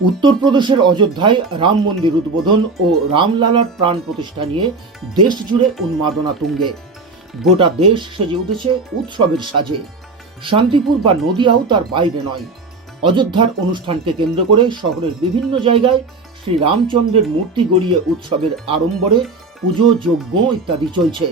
উত্তরপ্রদেশের অযোধ্যায় রাম মন্দির উদ্বোধন ও রামলালার প্রাণ প্রতিষ্ঠা নিয়ে দেশ জুড়ে উন্মাদনা তুঙ্গে। গোটা দেশ সেজে উঠেছে উৎসবের সাজে। শান্তিপুর বা নদিয়াও তার বাইরে নয়। অযোধ্যার অনুষ্ঠানকে কেন্দ্র করে শহরের বিভিন্ন জায়গায় শ্রী রামচন্দ্রের মূর্তি গড়িয়ে উৎসবের আড়ম্বরে পুজো, যজ্ঞ ইত্যাদি চলছে।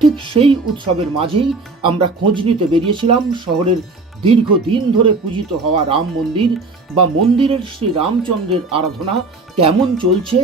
ঠিক সেই উৎসবের মাঝেই আমরা খোঁজ নিতে বেরিয়েছিলাম শহরের দীর্ঘদিন ধরে পূজিত হওয়া রাম মন্দির বা মন্দিরের শ্রী রামচন্দ্রের আরাধনা কেমন চলছে,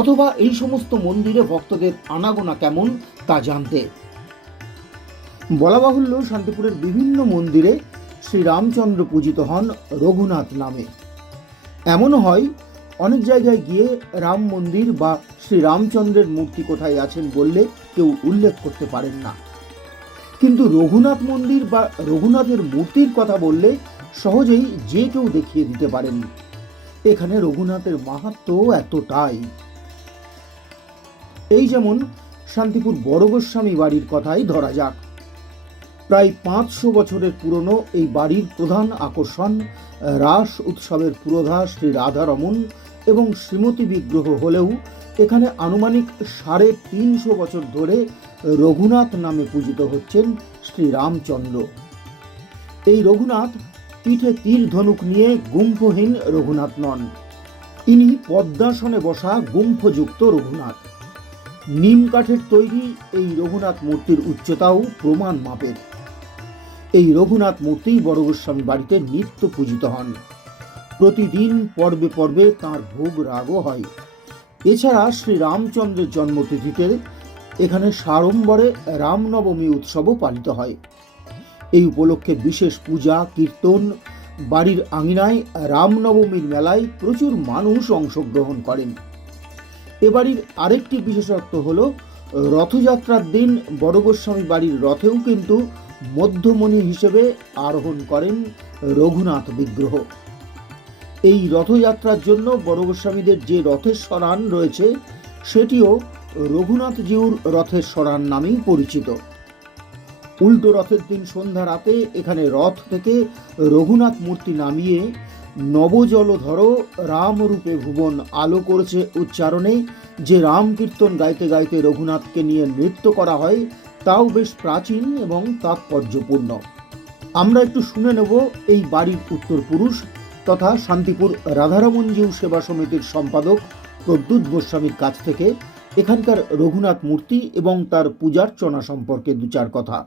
অথবা এই সমস্ত মন্দিরে ভক্তদের আনাগোনা কেমন তা জানতে। বলা বাহুল্য, শান্তিপুরের বিভিন্ন মন্দিরে শ্রী রামচন্দ্র পূজিত হন রঘুনাথ নামে। এমনও হয় অনেক জায়গায় গিয়ে রাম মন্দির বা শ্রী রামচন্দ্রের মূর্তি কোথায় আছেন বললে কেউ উল্লেখ করতে পারেন না, কিন্তু রঘুনাথ মন্দির বা রঘুনাথের মূর্তির কথা বললে সহজেই যে কেউ দেখিয়ে দিতে পারেন। এখানে রঘুনাথের মাহাত্ম্য এতটাই। এই যেমন শান্তিপুর বড় গোস্বামী বাড়ির কথাই ধরা যাক। প্রায় 500 বছরের পুরনো এই বাড়ির প্রধান আকর্ষণ রাস উৎসবের পুরোধা শ্রী রাধারমণ এবং শ্রীমতী বিগ্রহ হলেও এখানে আনুমানিক 350 বছর ধরে রঘুনাথ নামে পূজিত হচ্ছেন শ্রী রামচন্দ্র। এই রঘুনাথ পিঠে তীর ধনুক নিয়ে গুম্ফহীন রঘুনাথ নন, ইনি পদ্মাসনে বসা গুম্ফযুক্ত রঘুনাথ। নিম কাঠের তৈরি এই রঘুনাথ মূর্তির উচ্চতাও প্রমাণ মাপের। এই রঘুনাথ মূর্তি বড় গোস্বামী বাড়িতে নিত্য পূজিত হন। প্রতিদিন পর্বে পর্বে তাঁর ভোগ রাগও হয়। এছাড়া শ্রী রামচন্দ্রের জন্মতিথিতে এখানে সাড়ম্বরে রামনবমী উৎসবও পালিত হয়। এই উপলক্ষে বিশেষ পূজা, কীর্তন, বাড়ির আঙিনায় রামনবমীর মেলায় প্রচুর মানুষ অংশগ্রহণ করেন। এ বাড়ির আরেকটি বিশেষত্ব হল রথযাত্রার দিন বড় গোস্বামী বাড়ির রথেও কিন্তু মধ্যমণি হিসেবে আরোহণ করেন রঘুনাথ বিগ্রহ। এই রথযাত্রার জন্য বড় গোস্বামীদের যে রথের সরান রয়েছে সেটিও রঘুনাথ জিউর রথের সরান নামেই পরিচিত। উল্টো রথের দিন সন্ধ্যা রাতে এখানে রথ থেকে রঘুনাথ মূর্তি নামিয়ে নবজলধর রামরূপে ভুবন আলো করেছে উচ্চারণে যে রাম কীর্তন গাইতে গাইতে রঘুনাথকে নিয়ে নৃত্য করা হয়, তাও বেশ প্রাচীন এবং তাৎপর্যপূর্ণ। আমরা একটু শুনে নেব এই বাড়ির উত্তর পুরুষ তথা শান্তিপুর রাধারমণ জিউ সেবা সমিতির সম্পাদক প্রদ্যুৎ গোস্বামীর কাছ থেকে এখানকার রঘুনাথ মূর্তি এবং তার পূজার্চনা সম্পর্কে দু চার কথা।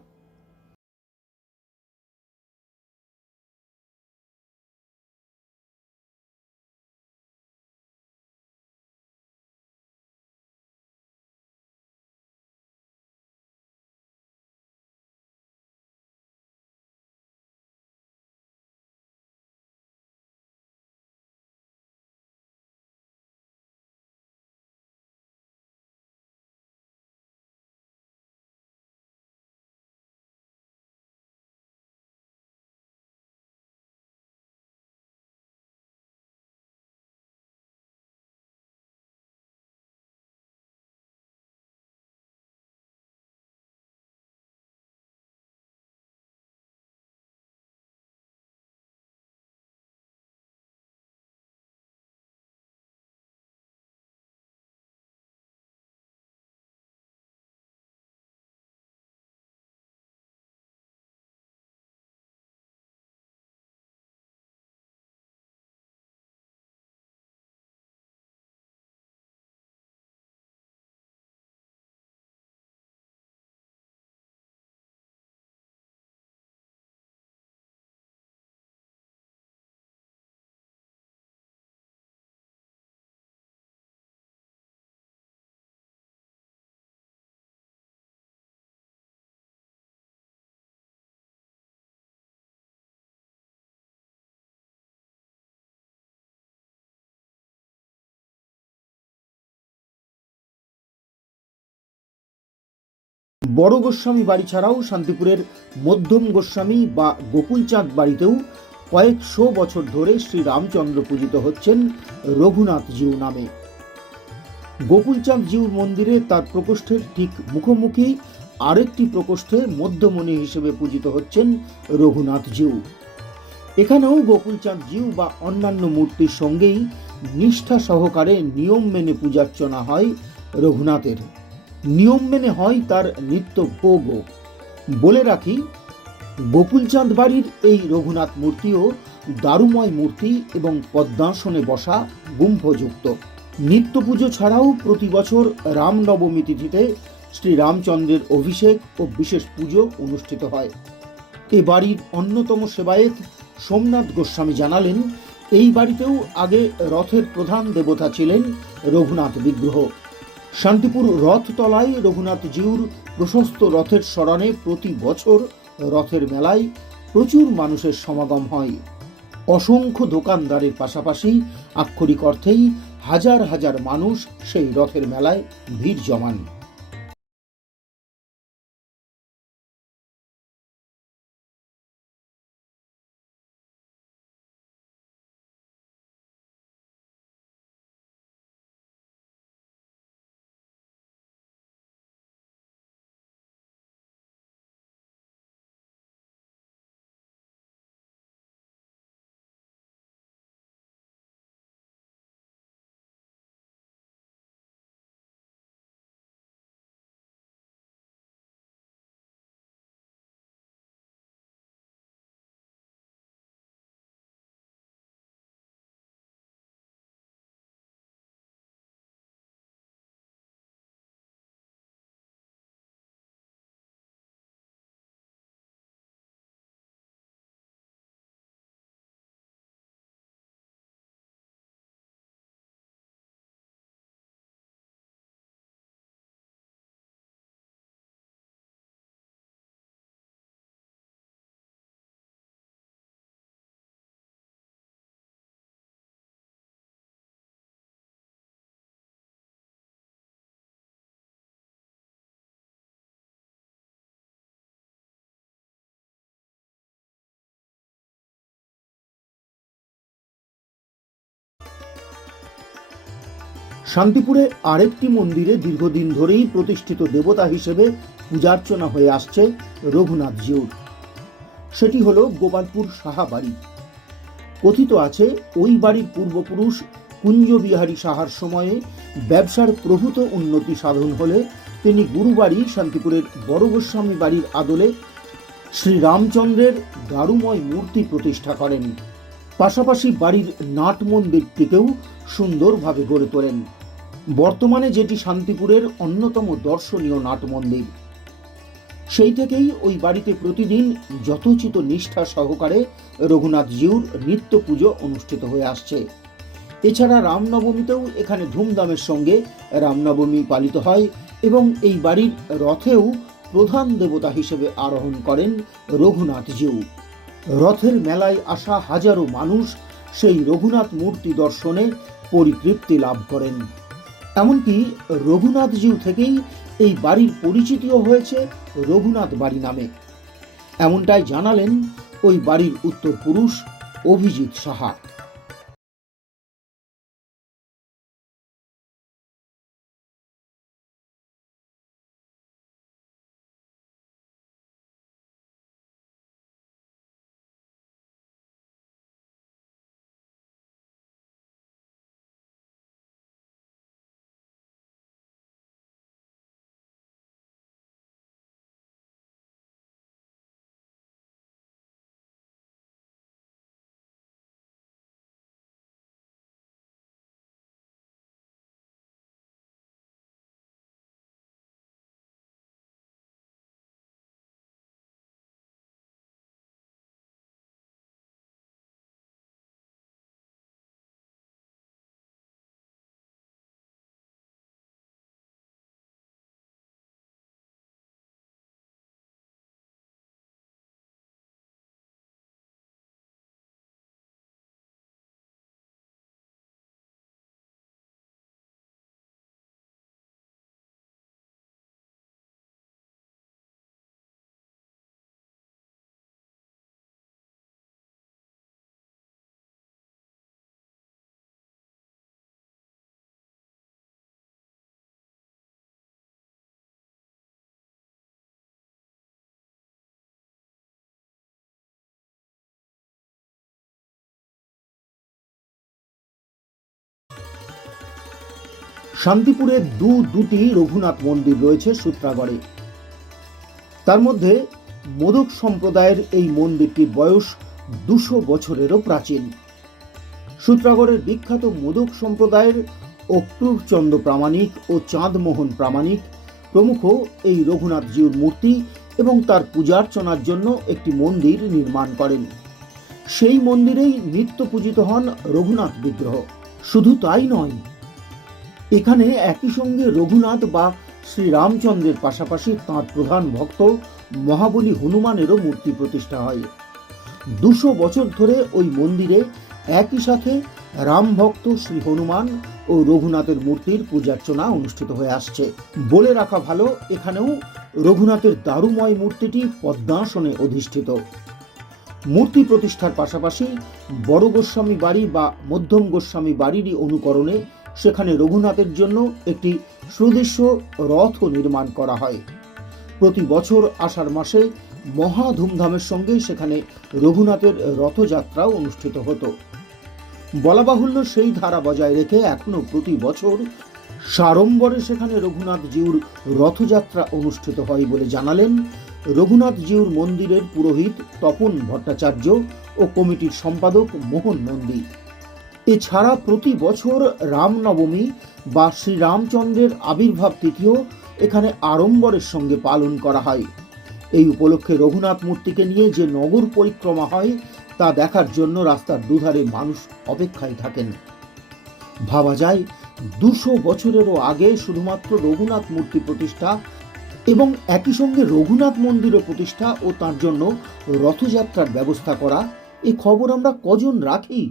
বড় গোস্বামী বাড়ি ছাড়াও শান্তিপুরের মধ্যম গোস্বামী বা গোকুলচাঁদ বাড়িতেও কয়েকশো বছর ধরে শ্রী রামচন্দ্র পূজিত হচ্ছেন রঘুনাথ জিউ নামে। গোকুলচাঁদ জিউর মন্দিরে তার প্রকোষ্ঠের ঠিক মুখোমুখি আরেকটি প্রকোষ্ঠে মধ্যমণি হিসেবে পূজিত হচ্ছেন রঘুনাথ জিউ। এখানেও গোকুলচাঁদ জিউ বা অন্যান্য মূর্তির সঙ্গেই নিষ্ঠা সহকারে নিয়ম মেনে পূজার্চনা হয় রঘুনাথের। নিয়ম মেনে হয় তার নিত্য ভোগও। বলে রাখি, গোকুলচাঁদ বাড়ির এই রঘুনাথ মূর্তিও দারুময় মূর্তি এবং পদ্মাসনে বসা গুম্ফযুক্ত। নিত্য পুজো ছাড়াও প্রতি বছর রামনবমী তিথিতে শ্রী রামচন্দ্রের অভিষেক ও বিশেষ পুজো অনুষ্ঠিত হয়। এ বাড়ির অন্যতম সেবায়েত সোমনাথ গোস্বামী জানালেন, এই বাড়িতেও আগে রথের প্রধান দেবতা ছিলেন রঘুনাথ বিগ্রহ। শান্তিপুর রথতলায় রঘুনাথজিউর প্রশস্ত রথের স্মরণে প্রতি বছর রথের মেলায় প্রচুর মানুষের সমাগম হয়। অসংখ্য দোকানদারের পাশাপাশি আক্ষরিক অর্থেই হাজার হাজার মানুষ সেই রথের মেলায় ভিড় জমান। শান্তিপুরে আরেকটি মন্দিরে দীর্ঘদিন ধরেই প্রতিষ্ঠিত দেবতা হিসেবে পূজার্চনা হয়ে আসছে রঘুনাথজিউর। সেটি হলো গোপালপুর সাহা বাড়ি। কথিত আছে, ওই বাড়ির পূর্বপুরুষ কুঞ্জবিহারী সাহার সময়ে ব্যবসার প্রভূত উন্নতি সাধন হলে তিনি গুরুবাড়ি শান্তিপুরের বড় গোস্বামী বাড়ির আদলে শ্রী রামচন্দ্রের দারুময় মূর্তি প্রতিষ্ঠা করেন। পাশাপাশি বাড়ির নাট মন্দিরটিকেও সুন্দরভাবে গড়ে তোলেন। বর্তমানে যেটি শান্তিপুরের অন্যতম দর্শনীয় নাট মন্দির। সেই থেকেই ওই বাড়িতে প্রতিদিন যথোচিত নিষ্ঠা সহকারে রঘুনাথজিউর নিত্য পুজো অনুষ্ঠিত হয়ে আসছে। এছাড়া রামনবমীতেও এখানে ধুমধামের সঙ্গে রামনবমী পালিত হয় এবং এই বাড়ির রথেও প্রধান দেবতা হিসেবে আরোহণ করেন রঘুনাথজিউ। রথের মেলায় আসা হাজারো মানুষ সেই রঘুনাথ মূর্তি দর্শনে পরিতৃপ্তি লাভ করেন। এমনকি রঘুনাথজিউ থেকেই এই বাড়ির পরিচিতিও হয়েছে রঘুনাথ বাড়ি নামে। এমনটাই জানালেন ওই বাড়ির উত্তরপুরুষ অভিজিৎ সাহা। শান্তিপুরে দুটি রঘুনাথ মন্দির রয়েছে সূত্রাগড়ে। তার মধ্যে মোদক সম্প্রদায়ের এই মন্দিরটির বয়স 200 বছরেরও প্রাচীন। সূত্রাগড়ের বিখ্যাত মোদক সম্প্রদায়ের অক্রূরচন্দ্র প্রামাণিক ও চাঁদমোহন প্রামাণিক প্রমুখ এই রঘুনাথজিউর মূর্তি এবং তার পূজার্চনার জন্য একটি মন্দির নির্মাণ করেন। সেই মন্দিরেই নিত্য পূজিত হন রঘুনাথ বিগ্রহ। শুধু তাই নয়, এখানে একই সঙ্গে রঘুনাথ বা শ্রীরামচন্দ্রের পাশাপাশি তাঁর প্রধান ভক্ত মহাবলী হনুমানেরও মূর্তি প্রতিষ্ঠা হয়। 200 বছর ধরে ওই মন্দিরে একই সাথে রাম ভক্ত শ্রী হনুমান ও রঘুনাথের মূর্তির পূজার্চনা অনুষ্ঠিত হয়ে আসছে। বলে রাখা ভালো, এখানেও রঘুনাথের দারুময় মূর্তিটি পদ্মাসনে অধিষ্ঠিত। মূর্তি প্রতিষ্ঠার পাশাপাশি বড় গোস্বামী বাড়ি বা মধ্যম গোস্বামী বাড়িরই অনুকরণে সেখানে রঘুনাথের জন্য একটি সুদৃশ্য রথ নির্মাণ করা হয়। প্রতি বছর আষাঢ় মাসে মহা ধুমধামের সঙ্গে সেখানে রঘুনাথের রথযাত্রাও অনুষ্ঠিত হতো। বলা বাহুল্য, সেই ধারা বজায় রেখে এখনো প্রতি বছর সাড়ম্বরে সেখানে রঘুনাথজিউর রথযাত্রা অনুষ্ঠিত হয় বলে জানালেন রঘুনাথজিউর মন্দিরের পুরোহিত তপন ভট্টাচার্য ও কমিটির সম্পাদক মোহন নন্দী। এছাড়া প্রতি বছর রামনবমী বা শ্রীরামচন্দ্রের আবির্ভাব তিথিও এখানে আড়ম্বরের সঙ্গে পালন করা হয়। এই উপলক্ষে রঘুনাথ মূর্তিকে নিয়ে যে নগর পরিক্রমা হয় তা দেখার জন্য রাস্তার দুধারে মানুষ অপেক্ষায় থাকেন। ভাবা যায় 200 বছরেরও আগে শুধুমাত্র রঘুনাথ মূর্তি প্রতিষ্ঠা এবং একই সঙ্গে রঘুনাথ মন্দিরও প্রতিষ্ঠা ও তার জন্য রথযাত্রার ব্যবস্থা করা, এই খবর আমরা কজন রাখি?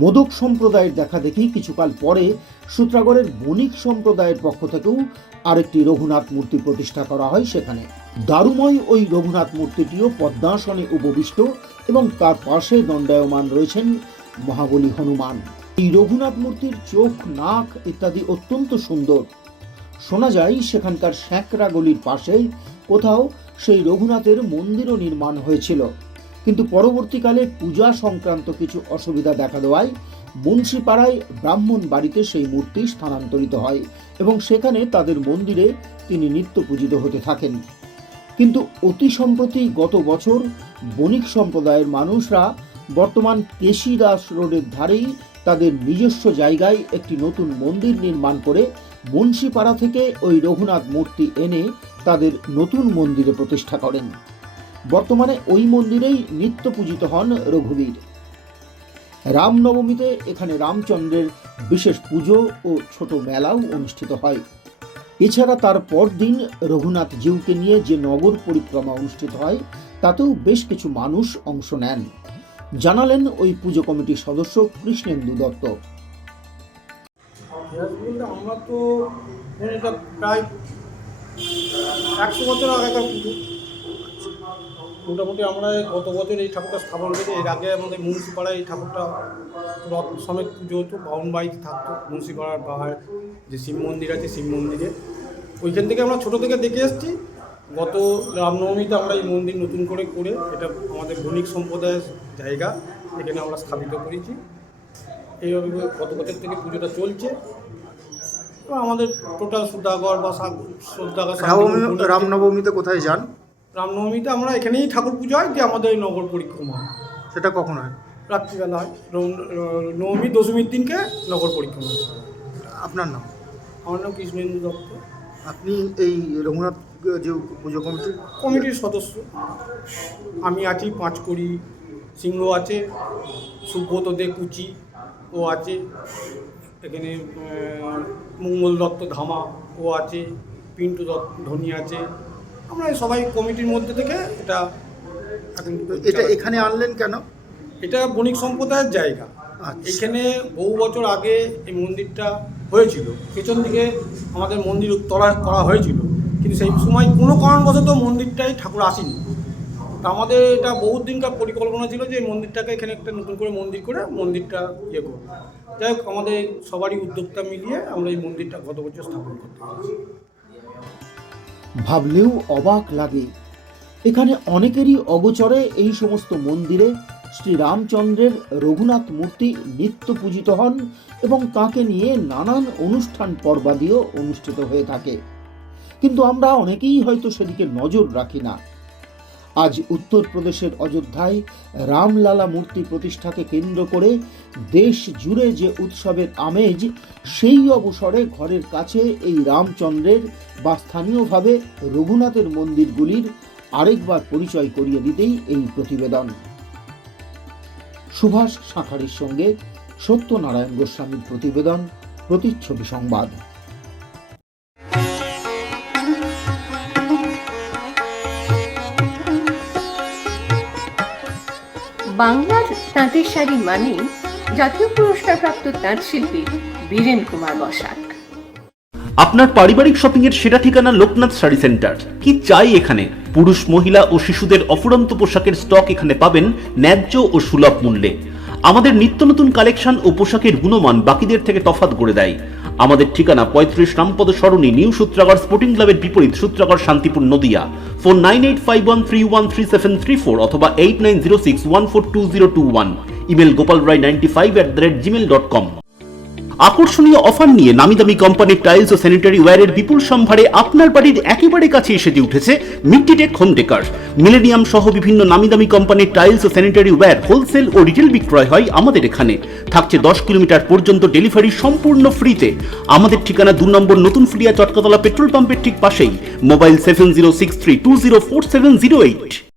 মোদক সম্প্রদায়ের দেখা দেখি কিছুকাল পরে সূত্রাগড়ের বণিক সম্প্রদায়ের পক্ষ থেকেও আরেকটি রঘুনাথ মূর্তি প্রতিষ্ঠা করা হয় সেখানে। দারুময় ওই রঘুনাথ মূর্তিটিও পদ্মাসনে উপবিষ্ট এবং তার পাশে দণ্ডায়মান রয়েছেন মহাবলী হনুমান। এই রঘুনাথ মূর্তির চোখ, নাক ইত্যাদি অত্যন্ত সুন্দর। শোনা যায় সেখানকার স্যাঁকড়া গলির পাশে কোথাও সেই রঘুনাথের মন্দিরও নির্মাণ হয়েছিল, কিন্তু পরবর্তীকালে পূজা সংক্রান্ত কিছু অসুবিধা দেখা দেওয়ায় মুন্সিপাড়ায় ব্রাহ্মণ বাড়িতে সেই মূর্তি স্থানান্তরিত হয় এবং সেখানে তাদের মন্দিরে তিনি নিত্য পূজিত হতে থাকেন। কিন্তু অতি সম্প্রতি গত বছর বণিক সম্প্রদায়ের মানুষরা বর্তমান কেশিদাস রোডের ধারেই তাদের নিজস্ব জায়গায় একটি নতুন মন্দির নির্মাণ করে মুন্সিপাড়া থেকে ওই রঘুনাথ মূর্তি এনে তাদের নতুন মন্দিরে প্রতিষ্ঠা করেন। বর্তমানে ওই মন্দিরেই নিত্য পূজিত হন রঘুবীর। রামনবমীতে এখানে রামচন্দ্রের বিশেষ পুজো ও ছোট মেলাও অনুষ্ঠিত হয়। এছাড়া তার পরদিন রঘুনাথ জিউকে নিয়ে যে নগর পরিক্রমা অনুষ্ঠিত হয় তাতেও বেশ কিছু মানুষ অংশ নেন, জানালেন ওই পুজো কমিটির সদস্য কৃষ্ণেন্দু দত্ত। আমরা তো এটা প্রায় 100 বছর আগেকার পুজো। মোটামুটি আমরা গত বছর এই ঠাকুরটা স্থাপন করেছি। এর আগে আমাদের মুন্সিপাড়ায় এই ঠাকুরটা রথ সমেত পুজো হতো, বাউন বাড়িতে থাকতো। মুন্সিপাড়ার পাহাড় যে শিব মন্দির আছে, শিব মন্দিরে ওইখান থেকে আমরা ছোটো থেকে দেখে এসেছি। গত রামনবমীতে আমরা এই মন্দির নতুন করে এটা আমাদের বণিক সম্প্রদায়ের জায়গা, এখানে আমরা স্থাপিত করেছি। এইভাবে গত বছর থেকে পুজোটা চলছে। আমাদের টোটাল সৌদাগর বা রামনবমীতে কোথায় যান? রামনবমীতে আমরা এখানেই ঠাকুর পুজো হয়, যে আমাদের নগর পরিক্রমা। সেটা কখন হয়? রাত্রিবেলা হয়। নবমী দশমীর দিনকে নগর পরিক্রমা। আপনার নাম? আমার নাম কৃষ্ণেন্দু দত্ত। আপনি এই রঘুনাথ যে পুজো কমিটির সদস্য। আমি আছি, পাঁচকড়ি সিংহ আছে, সুব্রত দে কুচি ও আছে, এখানে মঙ্গল দত্ত ধামা ও আছে, পিন্টু দত্ত ধনী আছে। আমরা সবাই কমিটির মধ্যে থেকে এটা এখানে আনলেন কেন? এটা বণিক সম্প্রদায়ের জায়গা। আচ্ছা। এখানে বহু বছর আগে এই মন্দিরটা হয়েছিল, পেছন দিকে আমাদের মন্দির তলা করা হয়েছিল, কিন্তু সেই সময় কোনো কারণবশত মন্দিরটাই ঠাকুর আসেনি। তা আমাদের এটা বহুত দিনকার পরিকল্পনা ছিল যে এই মন্দিরটাকে এখানে একটা নতুন করে মন্দির করে মন্দিরটা করব। যাই হোক, আমাদের সবারই উদ্যোক্তা মিলিয়ে আমরা এই মন্দিরটা গত বছর স্থাপন করতে পেরেছি। ভাবলেও অবাক লাগে, এখানে অনেকেরই অগোচরে এই সমস্ত মন্দিরে শ্রী রামচন্দ্রের রঘুনাথ মূর্তি নিত্য পূজিত হন এবং তাকে নিয়ে নানান অনুষ্ঠান পর্বাদিও অনুষ্ঠিত হয়ে থাকে, কিন্তু আমরা অনেকেই হয়তো সেদিকে নজর রাখি না। আজ উত্তরপ্রদেশের অযোধ্যায় রামলালা মূর্তি প্রতিষ্ঠাকে কেন্দ্র করে দেশ জুড়ে যে উৎসবের আমেজ, সেই অবসরে ঘরের কাছে এই রামচন্দ্রের বা স্থানীয়ভাবে রঘুনাথের মন্দিরগুলির আরেকবার পরিচয় করিয়ে দিতেই এই প্রতিবেদন। সুভাষ শাঁখারির সঙ্গে সত্যনারায়ণ গোস্বামীর প্রতিবেদন, প্রতিচ্ছবি সংবাদ। বাংলার তাঁতের শাড়ি মানে জাতীয় পুরস্কারপ্রাপ্ত তাঁত শিল্পী বীরেন কুমার বসাক। আপনার পারিবারিক শপিং এর সেরা ঠিকানা লোকনাথ শাড়ি সেন্টার। কি চাই এখানে? পুরুষ, মহিলা ও শিশুদের অফুরন্ত পোশাকের স্টক এখানে পাবেন ন্যায্য ও সুলভ মূল্যে। আমাদের নিত্য নতুন কালেকশন ও পোশাকের গুণমান বাকিদের থেকে তফাৎ করে দেয়। আমাদের ঠিকানা 35 রামপদ সরণি, নিউ সূত্রাগড় স্পোর্টিং ক্লাবের বিপরীত, সূত্রাগড়, শান্তিপুর, নদিয়া। ফোন 9851313734 অথবা 8906142021। Email gopalrai95@gmail.com। আকর্ষণীয় অফার নিয়ে নামি দামি কোম্পানির টাইলস ও স্যানিটারি ওয়্যারের বিপুল সম্ভারে আপনার বাড়ির একেবারে কাছে এসে উঠেছে মিট্টিটেক হোম ডেকার। মিলেনিয়াম সহ বিভিন্ন নামি দামি কোম্পানির টাইলস ও স্যানিটারি ওয়্যার হোলসেল ও রিটেল বিক্রয় হয় আমাদের এখানে। থাকছে 10 কিলোমিটার পর্যন্ত ডেলিভারি সম্পূর্ণ ফ্রিতে। আমাদের ঠিকানা 2 নম্বর নতুন ফ্রিয়া চটকাতলা পেট্রোল পাম্পের ঠিক পাশেই। মোবাইল 7063204708।